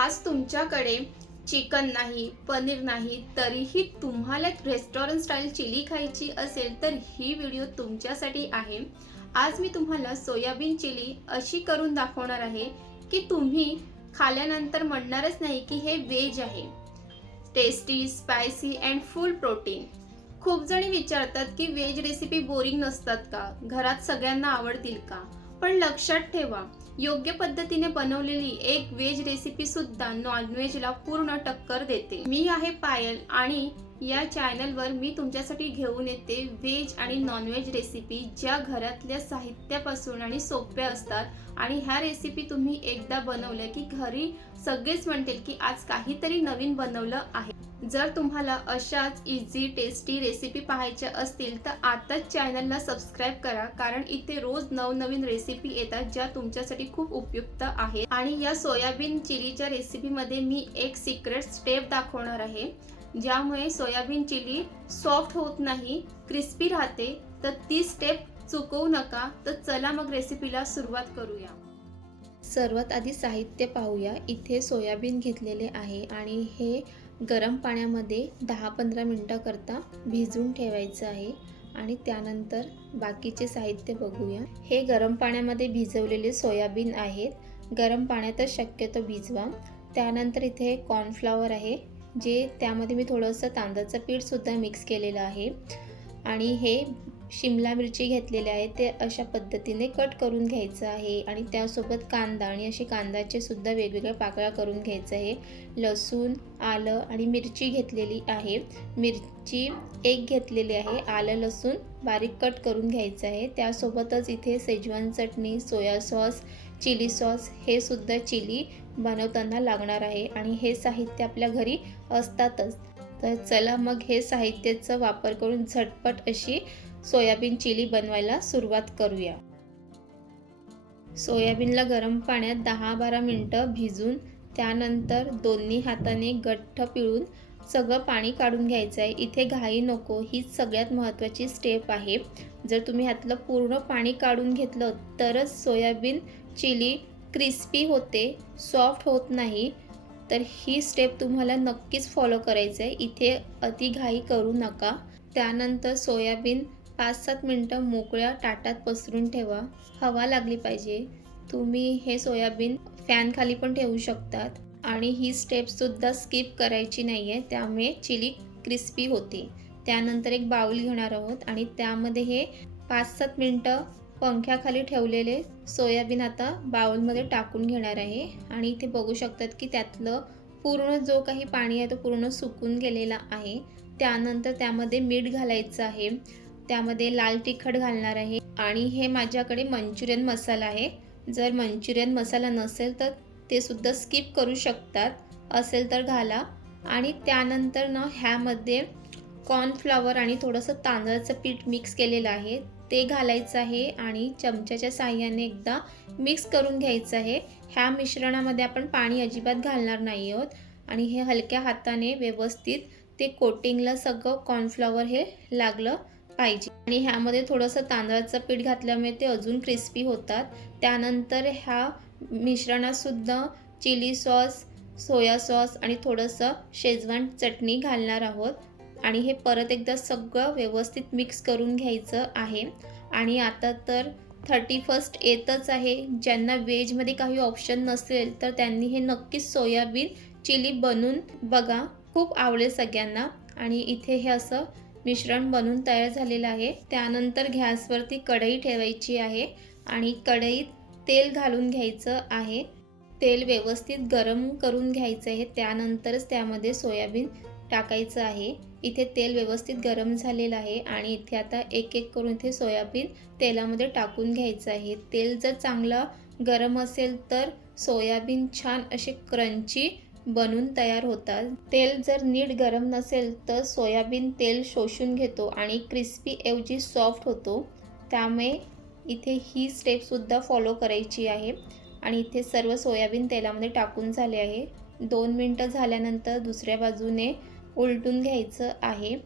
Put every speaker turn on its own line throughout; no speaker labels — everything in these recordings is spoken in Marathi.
आज तुमच्याकडे चिकन नाही पनीर नाही तरीही तुम्हाला रेस्टॉरंट स्टाईल चिली खायची असेल तर ही व्हिडिओ तुमच्यासाठी आहे. आज मी तुम्हाला सोयाबीन चिली अशी करून दाखवणार आहे की तुम्ही खाल्यानंतर म्हणणारच नाही की हे व्हेज आहे. Tasty spicy and full protein खूप जणी विचारतात की वेज रेसिपी बोरिंग नसतात का? घरात सगळ्यांना आवडतील का? पण लक्षात ठेवा योग्य पद्धतीने बनवलेली एक व्हेज रेसिपी सुद्धा नॉनव्हेजला पूर्ण टक्कर देते. मी आहे पायल आणि या चॅनलवर मी तुमच्यासाठी घेऊन येते व्हेज आणि नॉनव्हेज रेसिपी ज्या घरातल्या साहित्यापासून आणि सोप्या असतात. आणि ह्या रेसिपी तुम्ही एकदा बनवल्या की घरी सगळेच म्हणतील की आज काहीतरी नवीन बनवलं आहे. जर तुम्हाला अशाच इझी टेस्टी रेसिपी पाहायच्या असतील तर आताच चॅनलला सबस्क्राईब करा. कारण इथे रोज नवनवीन रेसिपी येतात ज्या तुमच्यासाठी खूप उपयुक्त आहेत. आणि या सोयाबीन चिलीच्या रेसिपीमध्ये मी एक सिक्रेट स्टेप दाखवणार आहे. ज्यामुळे सोयाबीन चिली सॉफ्ट होत नाही क्रिस्पी राहते. तर ती स्टेप चुकवू नका. तर चला मग रेसिपीला सुरुवात करूया. सर्वात आधी साहित्य पाहूया. इथे सोयाबीन घेतलेले आहे आणि हे गरम पाण्यामध्ये दहा पंधरा मिनटाकरता भिजवून ठेवायचं आहे आणि त्यानंतर बाकीचे साहित्य बघूया. हे गरम पाण्यामध्ये भिजवलेले सोयाबीन आहेत. गरम पाण्यातच शक्यतो भिजवा. त्यानंतर इथे कॉर्नफ्लॉवर आहे जे त्यामध्ये मी थोडंसं तांदळाचं पीठसुद्धा मिक्स केलेलं आहे. आणि हे शिमला मिरची घेतलेल्या आहे ते अशा पद्धतीने कट करून घ्यायचं आहे आणि त्यासोबत कांदा आणि असे कांद्याचे सुद्धा वेगवेगळ्या पाकळ्या करून घ्यायचं आहे. लसूण आलं आणि मिरची घेतलेली आहे. मिरची एक घेतलेली आहे आलं लसूण बारीक कट करून घ्यायचं आहे. त्यासोबतच इथे Schezwan chutney soya sauce chilli sauce हे सुद्धा चिली बनवताना लागणार आहे आणि हे साहित्य आपल्या घरी असतातच. तर चला मग हे साहित्याचा वापर करून झटपट अशी सोयाबीन चिली बनवायला सुरुवात करूया. सोयाबीनला गरम पाण्यात दहा बारा मिनटं भिजून त्यानंतर दोन्ही हाताने गठ्ठ पिळून सगळं पाणी काढून घ्यायचं आहे इथे घाई नको हीच सगळ्यात महत्त्वाची स्टेप आहे. जर तुम्ही ह्यातलं पूर्ण पाणी काढून घेतलं तरच सोयाबीन चिली क्रिस्पी होते सॉफ्ट होत नाही. तर ही स्टेप तुम्हाला नक्कीच फॉलो करायचं आहे इथे अति घाई करू नका. त्यानंतर सोयाबीन पाच सात मिनटं मोकळ्या ताटात पसरून ठेवा. हवा लागली पाहिजे. तुम्ही हे सोयाबीन फॅन खाली पण ठेवू शकतात. आणि ही स्टेपसुद्धा स्किप करायची नाही आहे त्यामुळे चिली क्रिस्पी होते. त्यानंतर एक बाऊल घेणार आहोत आणि त्यामध्ये हे पाच सात मिनटं पंख्याखाली ठेवलेले सोयाबीन आता बाउलमध्ये टाकून घेणार आहे. आणि इथे बघू शकतात की त्यातलं पूर्ण जो काही पाणी आहे तो पूर्ण सुकून गेलेला आहे. त्यानंतर त्यामध्ये मीठ घालायचं आहे. त्यामध्ये लाल तिखट घालणार आहे आणि हे माझ्याकडे मंचुरियन मसाला आहे. जर मंचुरियन मसाला नसेल तर ते सुद्धा स्किप करू शकतात. असेल तर घाला. आणि त्यानंतर ना ह्यामध्ये कॉर्नफ्लॉवर आणि थोडंसं तांदळाचं पीठ मिक्स केलेलं आहे. ते घालायचं आहे आणि चमच्याच्या साह्याने एकदा मिक्स करून घ्यायचं आहे. ह्या मिश्रणामध्ये आपण पाणी अजिबात घालणार नाही आहोत. आणि हे हलक्या हाताने व्यवस्थित ते कोटिंगला सगळं कॉर्नफ्लॉवर हे लागलं पाहिजे. आणि ह्यामध्ये थोडंसं तांदळाचं पीठ घातल्यामुळे ते अजून क्रिस्पी होतात. त्यानंतर ह्या मिश्रणातसुद्धा चिली सॉस सोया सॉस आणि थोडंसं शेजवान चटणी घालणार आहोत. आणि हे परत एकदा सगळं व्यवस्थित मिक्स करून घ्यायचं आहे. आणि आता तर थर्टी फर्स्ट येतच आहे. ज्यांना व्हेजमध्ये काही ऑप्शन नसेल तर त्यांनी हे नक्कीच सोयाबीन चिली बनवून बघा. खूप आवडेल सगळ्यांना. आणि इथे हे असं मिश्रण बनून तयार झालेलं आहे. त्यानंतर गॅसवरती कढई ठेवायची आहे आणि कढईत तेल घालून घ्यायचं आहे. तेल व्यवस्थित गरम करून घ्यायचं आहे. त्यानंतरच त्यामध्ये सोयाबीन टाकायचं आहे. इथे तेल व्यवस्थित गरम झालेलं आहे आणि इथे आता एक एक करून इथे सोयाबीन तेलामध्ये टाकून घ्यायचं आहे. तेल जर चांगलं गरम असेल तर सोयाबीन छान असे क्रंची बनून तयार होतात. तेल जर नीट गरम नसेल तर सोयाबीन तेल शोषून घेतो आणि क्रिस्पी ऐवजी सॉफ्ट होतो. त्यामुळे इथे ही स्टेपसुद्धा फॉलो करायची आहे. आणि इथे सर्व सोयाबीन तेलामध्ये टाकून झाले आहे. दोन मिनटं झाल्यानंतर दुसऱ्या बाजूने उलटून घ्यायचं आहे.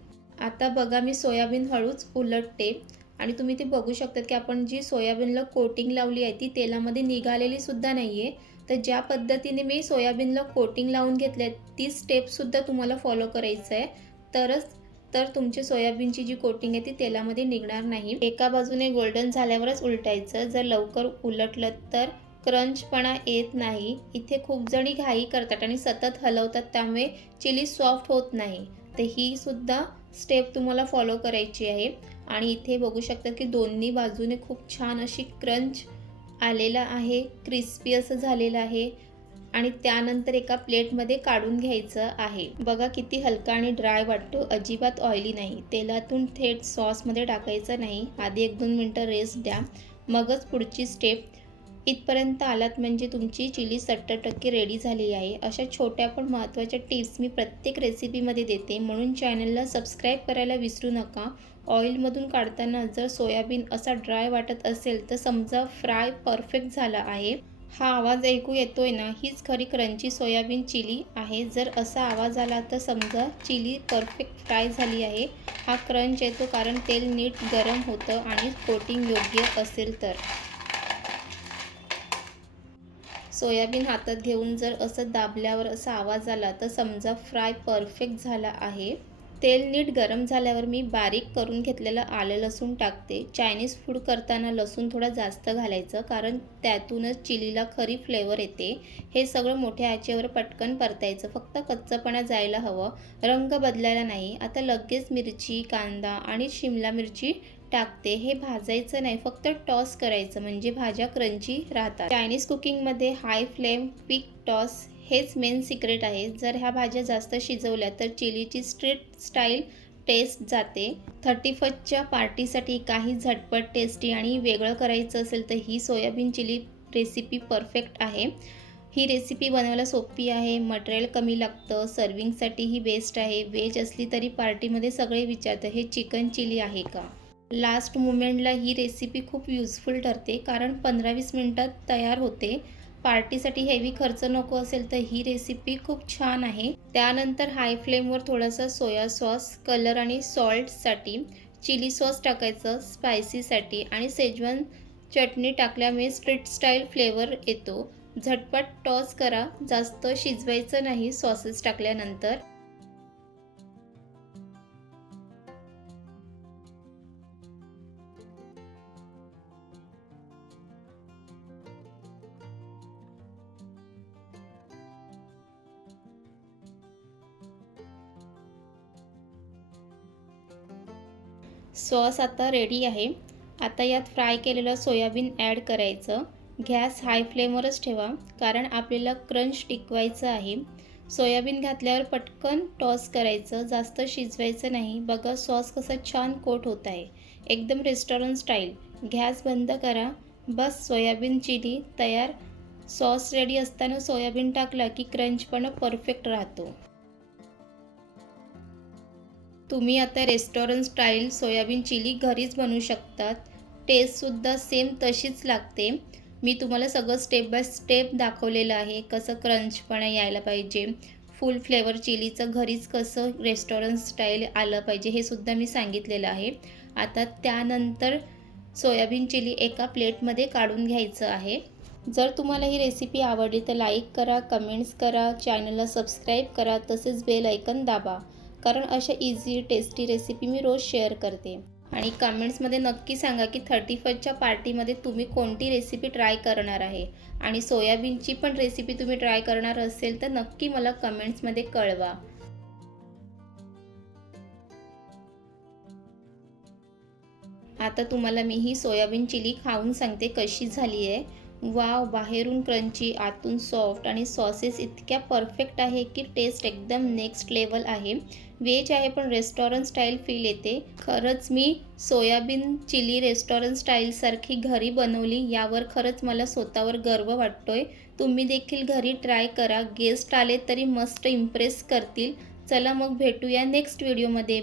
आता बघा मी सोयाबीन हळूच उलटते. आणि तुम्ही ते बघू शकतात की आपण जी सोयाबीनला कोटिंग लावली आहे ती तेलामध्ये निघालेली सुद्धा नाही आहे तर ज्या पद्धतीने मी सोयाबीनला कोटिंग लावून घेतले ती स्टेपसुद्धा तुम्हाला फॉलो करायचं आहे तरच तर तुमची सोयाबीनची जी कोटिंग आहे ती तेलामध्ये निघणार नाही. एका बाजूने गोल्डन झाल्यावरच उलटायचं. जर लवकर उलटलं तर क्रंचपणा येत नाही. इथे खूप जणी घाई करतात आणि सतत हलवतात. त्यामुळे चिली सॉफ्ट होत नाही. तर ही सुद्धा स्टेप तुम्हाला फॉलो करायची आहे. आणि इथे बघू शकता की दोन्ही बाजूने खूप छान अशी क्रंच आलेला आहे क्रिस्पी असं झालेलं आहे आणि त्यानंतर एका प्लेटमध्ये काढून घ्यायचं आहे. बघा किती हलका आणि ड्राय वाटतो. अजिबात ऑइली नाही. तेलातून थेट सॉसमध्ये टाकायचं नाही. आधी एक दोन मिनटं रेस्ट द्या. मगच पुढची स्टेप इथपर्यंत आलात म्हणजे तुमची चिली सत्तर टक्के रेडी झाली आहे. अशा छोट्या पण महत्त्वाच्या टिप्स मी प्रत्येक रेसिपीमध्ये देते. म्हणून चॅनलला सबस्क्राईब करायला विसरू नका. ऑइलमधून काढताना जर सोयाबीन असा ड्राय वाटत असेल तर समजा फ्राय परफेक्ट झाला आहे. हा आवाज ऐकू येतोय ना? हीच खरी क्रंची सोयाबीन चिली आहे. जर असा आवाज आला तर समजा चिली परफेक्ट फ्राय झाली आहे. हा क्रंच येतो कारण तेल नीट गरम होतं आणि कोटिंग योग्य असेल तर. सोयाबीन हातात घेऊन जर असं दाबल्यावर असा आवाज आला तर समजा फ्राय परफेक्ट झाला आहे. तेल नीट गरम झाल्यावर मी बारीक करून घेतलेलं आलं लसूण टाकते. चायनीज फूड करताना लसूण थोडा जास्त घालायचं कारण त्यातूनच चिलीला खरी फ्लेवर येते. हे सगळं मोठ्या आचेवर पटकन परतायचं. फक्त कच्चपणा जायला हवं. रंग बदलायला नाही. आता लगेच मिरची कांदा आणि शिमला मिरची टाकते. हे भाजायचं नाही फक्त टॉस करायचं म्हणजे भाज्या क्रंची राहतात. चायनीज कुकिंगमध्ये हाय फ्लेम क्विक टॉस हेच मेन सिक्रेट आहे. जर ह्या भाज्या जास्त शिजवल्या तर चिलीची स्ट्रीट स्टाईल टेस्ट जाते. थर्टी फर्स्टच्या पार्टीसाठी काही झटपट टेस्टी आणि वेगळं करायचं असेल तर ही सोयाबीन चिली रेसिपी परफेक्ट आहे. ही रेसिपी बनवायला सोपी आहे मटेरियल कमी लागतं सर्विंगसाठी ही बेस्ट आहे. व्हेज असली तरी पार्टीमध्ये सगळे विचारतं हे चिकन चिली आहे का? लास्ट मुमेंटला ही रेसिपी खूप युजफुल ठरते. कारण पंधरा वीस मिनटात तयार होते. पार्टीसाठी हेवी खर्च नको असेल तर ही रेसिपी खूप छान आहे. त्यानंतर हाय फ्लेमवर थोडासा सोया सॉस कलर आणि सॉल्टसाठी चिली सॉस टाकायचं स्पायसीसाठी आणि सेजवान चटणी टाकल्यामुळे स्ट्रीट स्टाईल फ्लेवर येतो. झटपट टॉस करा. जास्त शिजवायचं नाही सॉसेस टाकल्यानंतर. सॉस आता रेडी आहे. आता यात फ्राय केलेलं सोयाबीन ॲड करायचं. गॅस हाय फ्लेमवरच ठेवा कारण आपल्याला क्रंच टिकवायचं आहे. सोयाबीन घातल्यावर पटकन टॉस करायचं जास्त शिजवायचं नाही. बघा सॉस कसा छान कोट होत आहे. एकदम रेस्टॉरंट स्टाईल गॅस बंद करा. बस सोयाबीन चिली तयार. सॉस रेडी असताना सोयाबीन टाकला की क्रंच पण परफेक्ट राहतो. तुम्ही आता रेस्टॉरंट स्टाईल सोयाबीन चिली घरीच बनवू शकतात. टेस्टसुद्धा सेम तशीच लागते. मी तुम्हाला सगळं स्टेप बाय स्टेप दाखवलेलं आहे. कसं क्रंचपणा यायला पाहिजे. फुल फ्लेवर चिलीचं घरीच कसं रेस्टॉरंट स्टाईल आलं पाहिजे हे सुद्धा मी सांगितलेलं आहे. आता त्यानंतर सोयाबीन चिली एका प्लेटमध्ये काढून घ्यायचं आहे. जर तुम्हाला ही रेसिपी आवडली तर लाईक करा कमेंट्स करा चॅनलला सबस्क्राईब करा तसेच बेल ऐकन दाबा. कारण अशा इझी टेस्टी रेसिपी मी रोज शेअर करते. आणि कमेंट्समध्ये नक्की सांगा की थर्टी फर्स्टच्या पार्टीमध्ये तुम्ही कोणती रेसिपी ट्राय करणार आहे? आणि सोयाबीनची पण रेसिपी तुम्ही ट्राय करणार असेल तर नक्की मला कमेंट्समध्ये कळवा. आता तुम्हाला मी ही सोयाबीन चिली खाऊन सांगते कशी झाली आहे. वाव बाहेरून क्रंची आतून सॉफ्ट आणि सॉसेस इतक्या परफेक्ट आहे की टेस्ट एकदम नेक्स्ट लेवल आहे. व्हेज आहे पण रेस्टॉरंट स्टाईल फील येते. खरंच मी सोयाबीन चिली रेस्टॉरंट स्टाईलसारखी घरी बनवली यावर खरंच मला स्वतःवर गर्व वाटतोय. तुम्ही देखील घरी ट्राय करा. गेस्ट आले तरी मस्त इम्प्रेस करतील. चला मग भेटूया नेक्स्ट व्हिडिओमध्ये